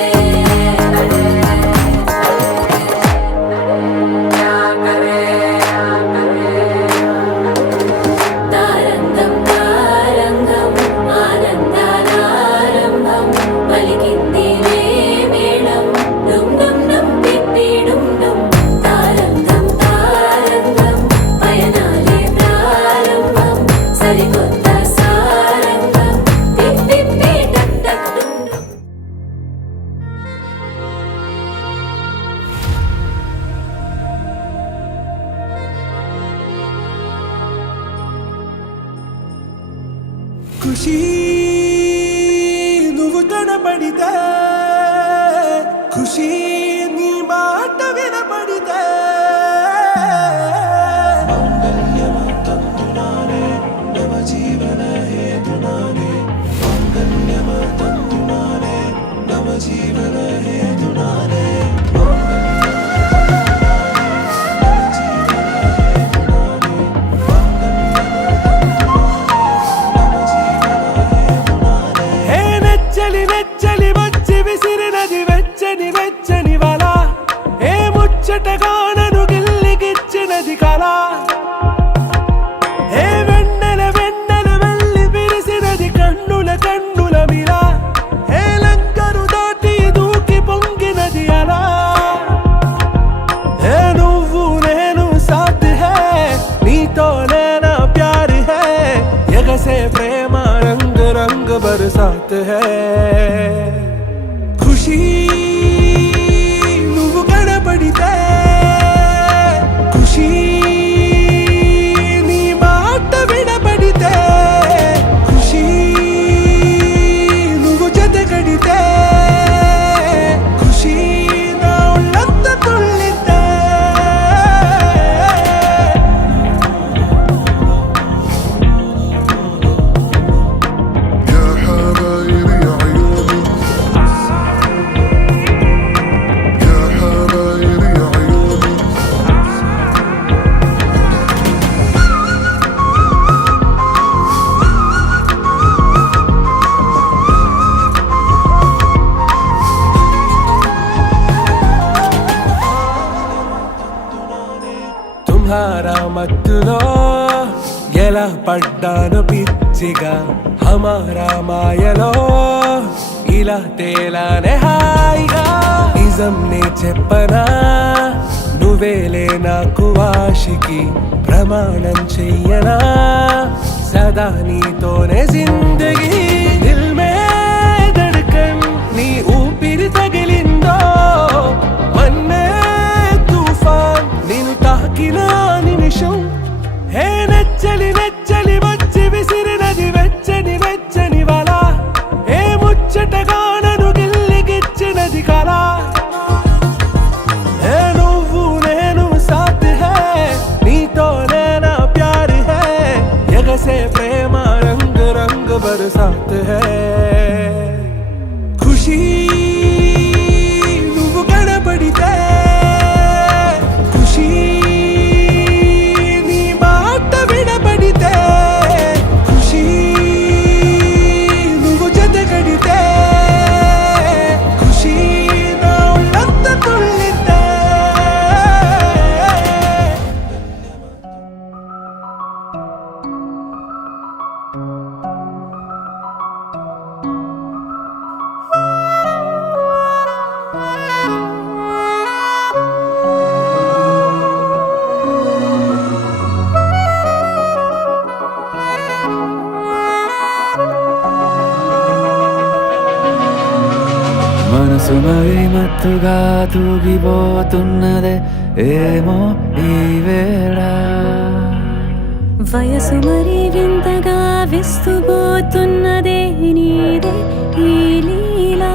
తారంగం తారంగం ఆనందానారంభం పలికింది రే మేళం డుమ్ డుమ్ డుమ్ పిప్పి డుమ్ డుమ్ తారంగం తారంగం పయనాలే ప్రారంభం సరికొత్త సారంగం పిప్పి టక్ టక్ డుమ్ డుమ్ ఖుషి నువ్వు కనబడితే ఖుషి నీ మాట వినబడితే నవ జీవన హేతునానే నవ జీవన హేతునానే హే నెచ్చలి నెచ్చలి వచ్చి విసిరినది వెచ్చని వెచ్చని వల ఏ ముచ్చటగా నన్ను గిల్లికి విసిరినది కళ ఏ వెన్నెల వెన్నెల వెళ్ళి విరిసినది కన్నుల కన్నుల మిరా ఏ లంకరు దాటి దూకి పొంగినది అలా ఏ నువ్వు నేను సాథ్ హై నీతో నేనా ప్యార్ హై ఎగసే ప్రేమ రంగ్ రంగ్ బరసాత్ హై ఖుషీ నువ్వు కనపడితే ఖుషీ నీ మాట వినపడితే ఖుషీ నువ్వు జత కడితే ఖుషీ నా ఒళ్ళంత తుళ్ళితే يا حبايبي يا عيوني يا حبايبي يا عيوني తుమ్హారా మత్తులో ఎలా పడ్డాను పిచ్చిగా హమారా మాయలో ఇలా తేలానే హాయిగా నిజం నే చెప్పనా నువ్వేలే నాకు ఆశికి ప్రమాణం చెయ్యనా సదా నీతోనే జిందగీ దిల్ మే ధడ్కన్ నీ ఊపిరి తగిలిందో మన్నే తుఫాన్ నేను తాకిన నిమిషం హే నెచ్చలి నెచ్చలి వచ్చి విసిరినది వెచ్చని వెచ్చని వల ఏ ముచ్చటగా నన్ను గిల్లిగిచ్చినది కళ ఏ నువ్వు నేను సాథ్ హై నీతో నేనా ప్యార్ హై ఎగసే ప్రేమ రంగ్ రంగ్ బరసాత్ హై ఖుషీ నువ్వు కనపడితే ఖుషీ నీ మాట వినపడితే ఖుషీ నువ్వు జత కడితే ఖుషీ నా ఒళ్ళంత తుళ్ళితే మనసు మరి మత్తుగా తూగిపోతున్నదే ఏమో ఈ వేళ వయసు మరి వింతగా విస్తుపోతున్నదే నీదే ఈ లీలా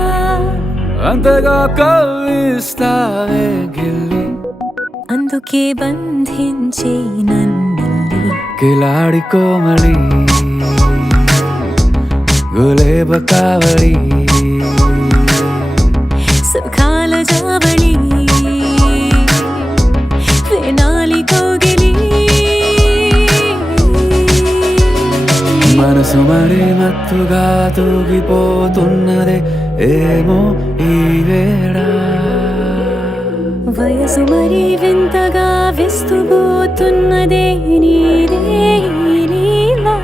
అంతగా కవ్విస్తావే గిల్లి అందుకే బంధించే నన్నిల్లి కిలాడి కోమలి గులేబ కావళి సుఖాల జావళి వేనాలి కోగిలి మనసు మరి మత్తుగా తూగిపోతున్నదే ఏమో ఈ వేళ వయసు మరి వింతగా విస్తుపోతున్నదే నీదే ఈ లీలా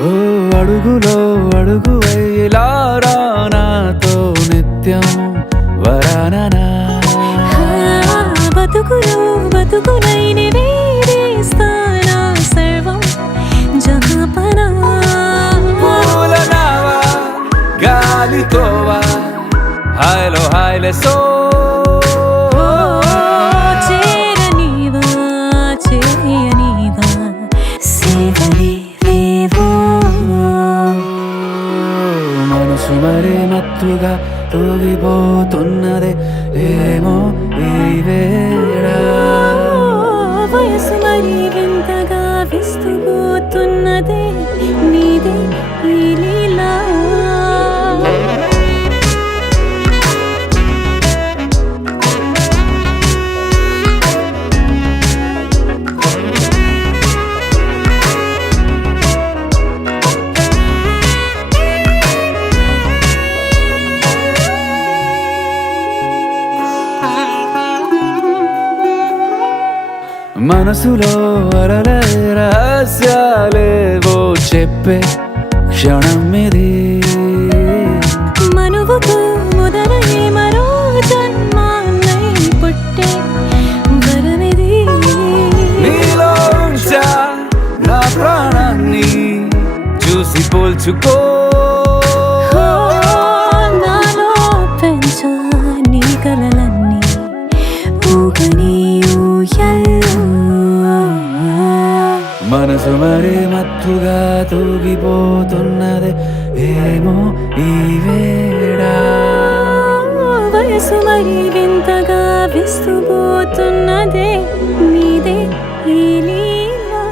ఓ అడుగులో అడుగు వేలారా నాతో నిత్యం వరాననా బతుకులో బతుకులైన వేరేస్తానా సర్వం జహాపనా పూల నావా గాలితోవా హాయ్లో హాయ్లే సో చేరనీవా చేయనీవా సేవలే వేవో మనసు మరి మత్తుగా తూగిపోతున్నదే ఏమో ఈ వేళ వయసు మరి వింతగా విస్తుపోతున్నదే నీదే ఈ లీలా మనసులో అలలే రహస్యాలేవో చెప్పే క్షణం ఇది మనువుకు మొదలయ్యే మరో జన్మాన్నై పుట్టే వరమిది నీలో ఉంచా నా ప్రాణాన్ని చూసి పోల్చుకో నాలో పెంచా నీ కలలన్నీ ఊగని ఊయల్లో మనసు మరి మత్తుగా తూగిపోతున్నదే ఏమో ఈ వేళ వయసు మరి వింతగా విస్తుపోతున్నదే నీదే ఈ లీలా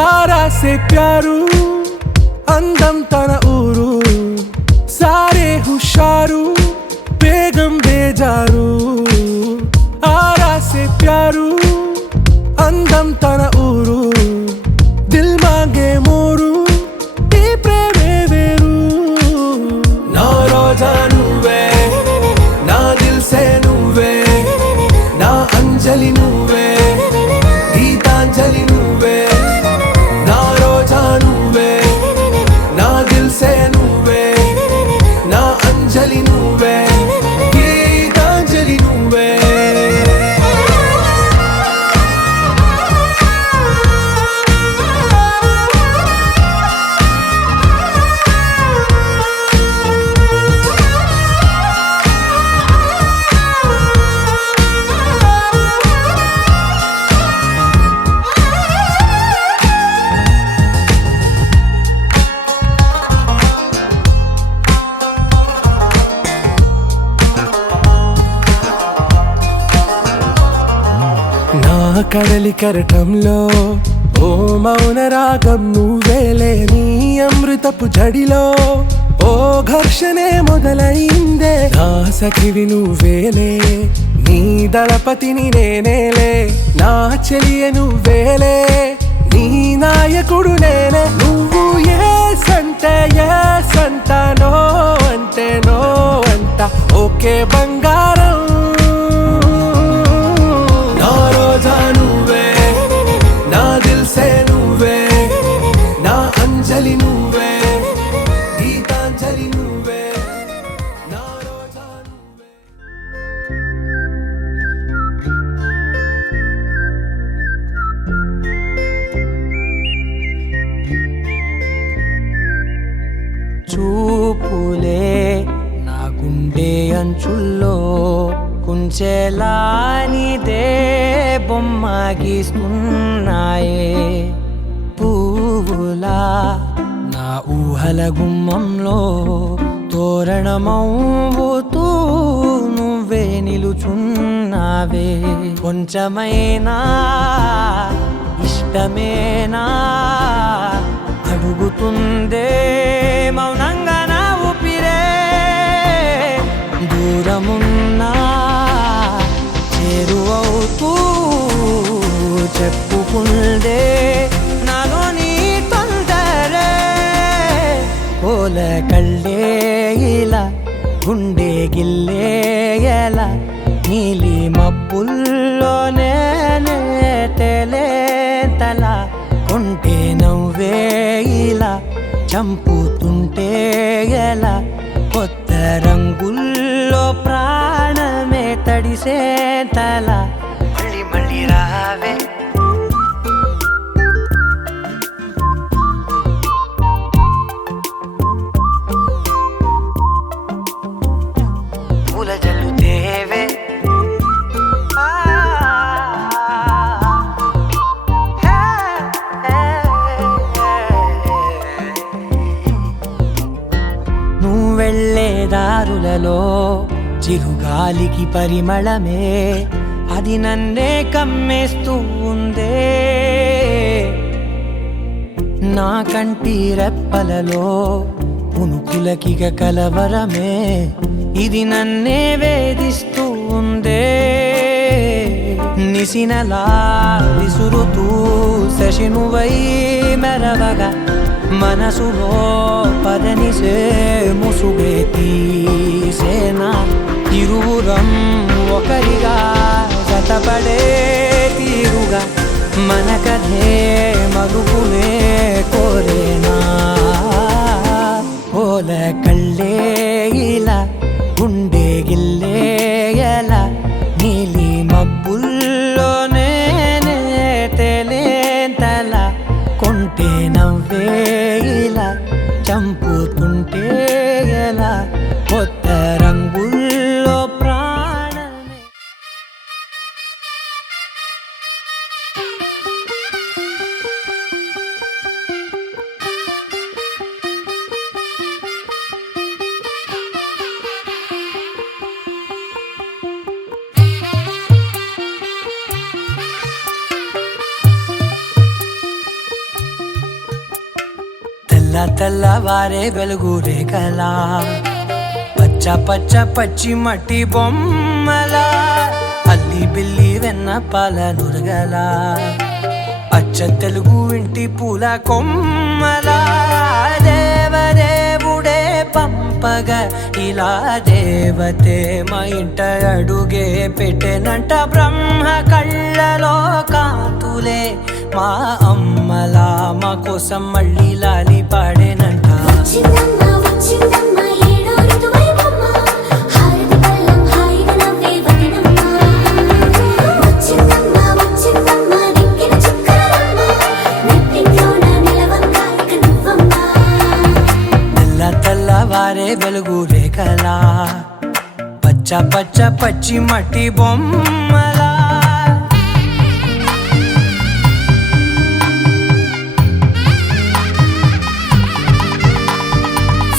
आरा से प्यारू అందం తన ఊరు సారే హుషారు బేగం బేజారు ఆరా సే ప్యారు అందం తన ఊరు దిల్ మాంగే మోరు ఈ ప్రేమే వేరు నా రోజా నువ్వే నా దిల్ సే నువ్వే నా అంజలి నువ్వే గీతాంజలి నువ్వే నా రోజా నువ్వే నా దిల్ సే నువ్వే నా అంజలి నువ్వే గీతాంజలి నువ్వే నా కడలి కరటంలో ఓ మౌన రాగం నువ్వేలే నీ అమృతపు జడిలో ఓ ఘర్షణే మొదలైందే నా సఖివి నువ్వేలే నీ దళపతిని నేనేలే నా చెలియ నువ్వేలే నీ నాయకుడు నేనే నువ్వు ఏ సంట నో అంటే నో అంట ఓకే బంగారం నా రోజా నువ్వే నా దిల్ సే నువ్వే నా అంజలి నువ్వే గీతాంజలి నువ్వే నా రోజా నువ్వే చూపులే నా గుండె అంచుల్లో కుంచెలా నీదే బొమ్మ గీస్తున్నాయే పువ్వులా నా ఊహల గుమ్మంలో తోరణమవుతూ నువ్వే నిలుచున్నావే కొంచెమైనా ఇష్టమేనా అడుగుతుందే మౌనంగా నా ఊపిరే దూరమున్నా చేరువవుతూ చెప్పుకుందే నాలో నీ తొందరే కోల కళ్ళే ఇలా గుండె గిల్లే ఎలా నీలి మబ్బుల్లోనే తల కొంటే నవ్వే ఇలా చంపుతుంటే ఎలా కొత్త రంగుల్లో ప్రాణమే తడిసే తల మళ్ళీ మళ్ళీ రావే పూల జల్లుతేవే వెళ్ళే దారులలో చిరుగాలికి పరిమళమే అది నన్నే కమ్మేస్తూ ఉందే. నా కంటి రెప్పలలో పునుకులకిగ కలవరమే, ఇది నన్నే వేధిస్తూ ఉందే. నిసినలా విసురుతూ శశినువై మెరవగా మనసులో పదనిసే ముసుగే తీసేనా. ఇరువురం ఒకరిగా జతపడే తీరుగా మన కథే మరుగునే కోరేనా. ఓల కళ్ళే ఇలా గుండె గిల్లే ఎలా నీలి మబ్బుల్లోనే తేలేంతల కొంటే నవ్వే ఇలా చంపుతుంటే ఎలా కొత్త రంగుల్లో ప్రాణమే. తెల్లవారే వెలుగు రేఖలా పచ్చ పచ్చ పచ్చి మట్టి బొమ్మలా అల్లి బిల్లి వెన్న పాల నురగలా అచ్చ తెలుగు ఇంటి పూల కొమ్మలా దేవదేవుడే పంపగా ఇలా దేవతే మా ఇంట అడుగే పెట్టెనంట. బ్రహ్మ కళ్ళలో కాంతులే మా అమ్మలా మా కోసం మళ్ళీ లాలి పాడేనంట. వచ్చిందమ్మ వచ్చిందమ్మ ఏడో ఋతువైవమ్మ, హారతి పళ్ళం హాయిగా నవ్వే వదనమ్మ. వచ్చిందమ్మ వచ్చిందమ్మ దిక్కిన చుక్కలమ్మ, నెట్టింట్లోన నిలవంగా ఇక నువ్వమ్మ. తెల్లవారే వెలుగు రేఖలా పచ్చ పచ్చ పచ్చి మట్టి బొమ్మలా.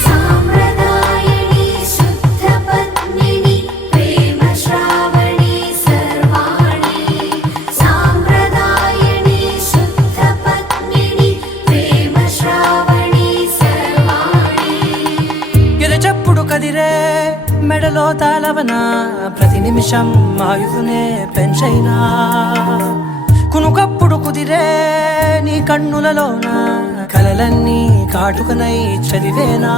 సాంప్రదాయని శుద్ధ పద్మిని ప్రేమ శ్రావణి సర్వాణి. సాంప్రదాయని శుద్ధ పద్మిని ప్రేమ శ్రావణి సర్వాణి. ఎరచప్పుడు కదిరే మెడలో తాళవన ప్రతి నిమిషం ఆయుధునే పెంచైనా. కునుకప్పుడు కుదిరే నీ కన్నులలోన కలలన్నీ కాటుకనై చదివేనా.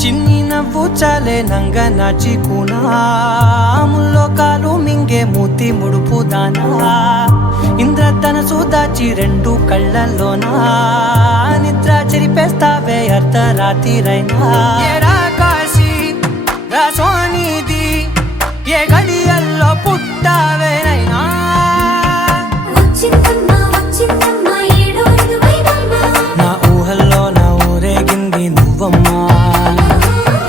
చిన్ని నవ్వు చాలే నంగ నాచి కూనాముల్లో కాలు మింగే మూతి ముడుపు దానా. ఇంద్రధనసు దాచి రెండు కళ్ళల్లోనా నిద్ర చెరిపేస్తావే అర్ధరాత్రిరైనా. ఏరా కాశీ రాసోనిది ఏ గడియల్లో పుట్టావేనైనా. వచ్చిందమ్మ వచ్చిందమ్మ ఏడో ఋతువైవమ్మ, నా ఊహల్లో నా ఊరేగింది నువ్వమ్మా.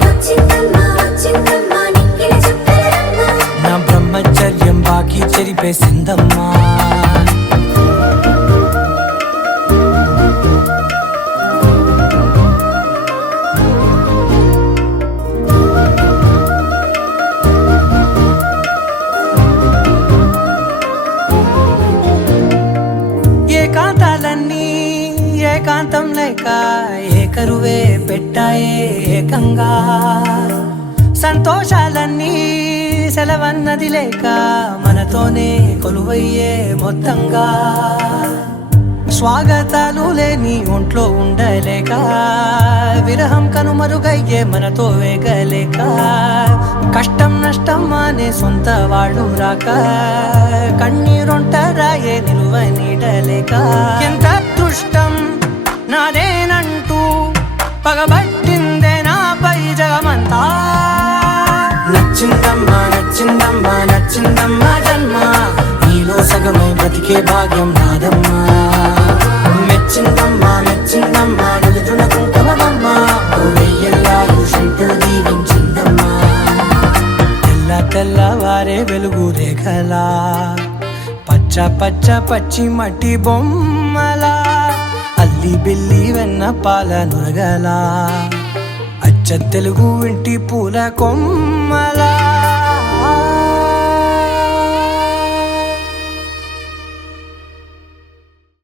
వచ్చిందమ్మ వచ్చిందమ్మ నిక్కిన చుక్కలమ్మ. నా బ్రహ్మచర్యం బాకీ చెరిపేసిందమ్మా. ఏకాంతాలన్నీ ఏకాంతం లేక ఏకరువే పెట్టాయే ఏకంగా. సంతోషాలన్నీ సెలవన్నది లేక మనతోనే కొలువయ్యే మొత్తంగా. స్వాగతాలు లేని ఒంట్లో ఉండలేక విరహం కనుమరుగయ్యే మనతో వేగలేక. కష్టం నష్టం అనే సొంత వాళ్ళు రాక కన్నీరొంటరాయే నిలువ నీడలేక. ఎంత అదృష్టం నాదేనంటూ పగబట్టిందే నాపై జగమంతా. నచ్చిందమ్మా నచ్చిందమ్మా నచ్చిందమ్మా జన్మ, నీలో సగమై బ్రతికే భాగ్యం నాదమ్మా. మెచ్చిందమ్మా మెచ్చిందమ్మా నిలుచున కుంకుమమ్మా, వెయ్యల్లాగు శంకులు దీవించిందమ్మా. తెల్లవారే వెలుగు రేఖలా పచ్చ పచ్చ పచ్చి మట్టి బొమ్మలా అల్లి బిల్లి వెన్న పాల నురగలా అచ్చ తెలుగు ఇంటి పూల కొమ్మలా.